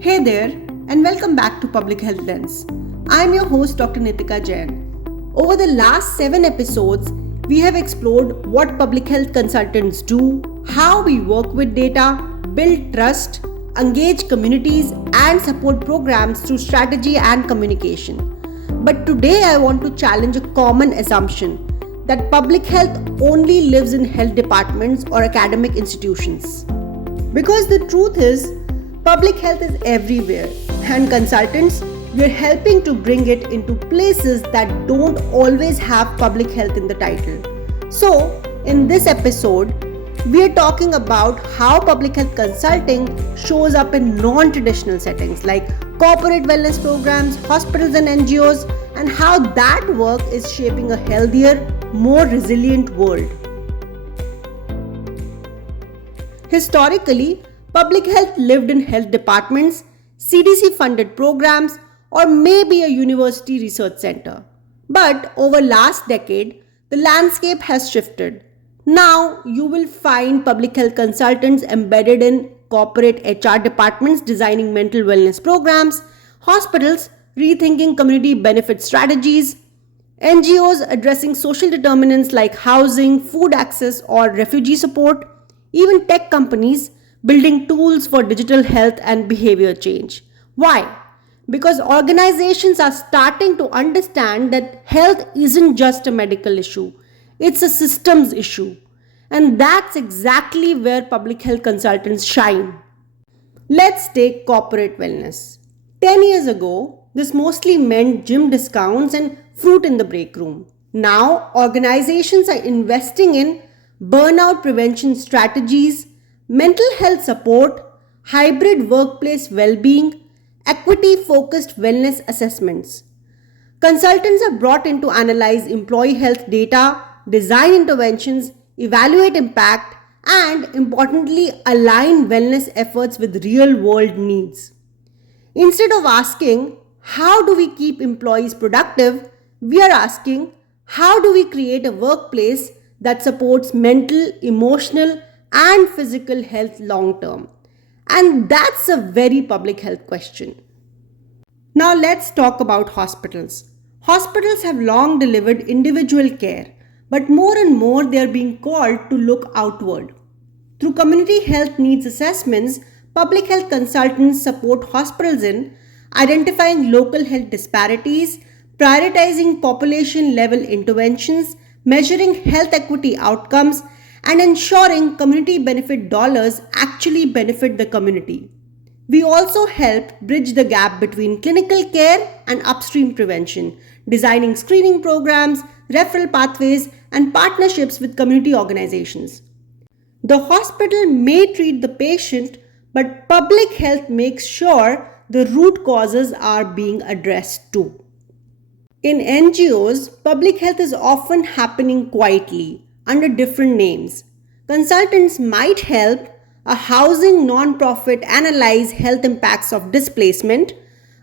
Hey there, and welcome back to Public Health Lens. I'm your host, Dr. Nitika Jain. Over the last 7 episodes, we have explored what public health consultants do, how we work with data, build trust, engage communities, and support programs through strategy and communication. But today, I want to challenge a common assumption that public health only lives in health departments or academic institutions. Because the truth is, public health is everywhere, and consultants, we're helping to bring it into places that don't always have public health in the title. So, in this episode, we are talking about how public health consulting shows up in non-traditional settings like corporate wellness programs, hospitals and NGOs, and how that work is shaping a healthier, more resilient world. Historically, public health lived in health departments, CDC-funded programs, or maybe a university research center. But over last decade, the landscape has shifted. Now, you will find public health consultants embedded in corporate HR departments designing mental wellness programs, hospitals rethinking community benefit strategies, NGOs addressing social determinants like housing, food access, or refugee support, even tech companies building tools for digital health and behavior change. Why? Because organizations are starting to understand that health isn't just a medical issue, it's a systems issue. And that's exactly where public health consultants shine. Let's take corporate wellness. 10 years ago, this mostly meant gym discounts and fruit in the break room. Now, organizations are investing in burnout prevention strategies, mental health support, hybrid workplace well-being, equity-focused wellness assessments. Consultants are brought in to analyze employee health data, design interventions, evaluate impact, and importantly, align wellness efforts with real-world needs. Instead of asking, how do we keep employees productive, we are asking, how do we create a workplace that supports mental, emotional, and physical health long term? And that's a very public health question. Now let's talk about hospitals. Hospitals have long delivered individual care, but more and more they are being called to look outward. Through community health needs assessments, public health consultants support hospitals in identifying local health disparities, prioritizing population level interventions, measuring health equity outcomes, and ensuring community benefit dollars actually benefit the community. We also help bridge the gap between clinical care and upstream prevention, designing screening programs, referral pathways, and partnerships with community organizations. The hospital may treat the patient, but public health makes sure the root causes are being addressed too. In NGOs, public health is often happening quietly under different names. Consultants might help a housing non-profit analyze health impacts of displacement,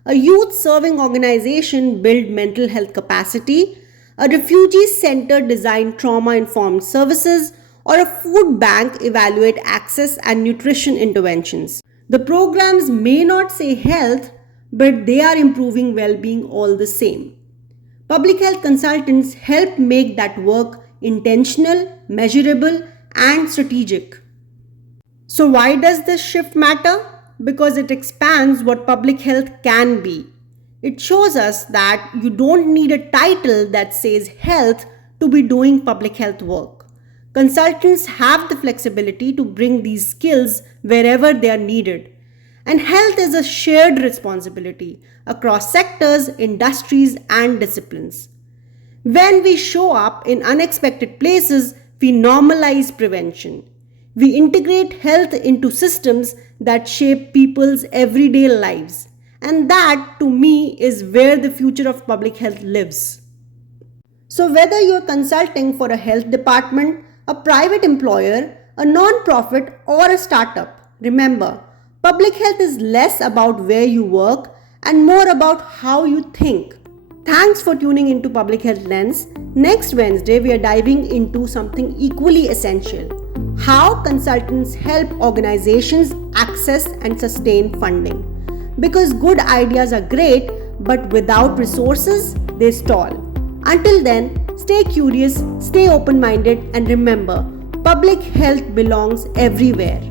a youth serving organization build mental health capacity, a refugee center design trauma-informed services, or a food bank evaluate access and nutrition interventions. The programs may not say health, but they are improving well-being all the same. Public health consultants help make that work intentional, measurable, and strategic. So why does this shift matter? Because it expands what public health can be. It shows us that you don't need a title that says health to be doing public health work. Consultants have the flexibility to bring these skills wherever they are needed. And health is a shared responsibility across sectors, industries, and disciplines. When we show up in unexpected places, we normalize prevention. We integrate health into systems that shape people's everyday lives. And that, to me, is where the future of public health lives. So whether you're consulting for a health department, a private employer, a non-profit, or a startup, remember, public health is less about where you work and more about how you think. Thanks for tuning into Public Health Lens. Next Wednesday, we are diving into something equally essential: how consultants help organizations access and sustain funding. because good ideas are great, but without resources, they stall. Until then, stay curious, stay open minded, and remember, public health belongs everywhere.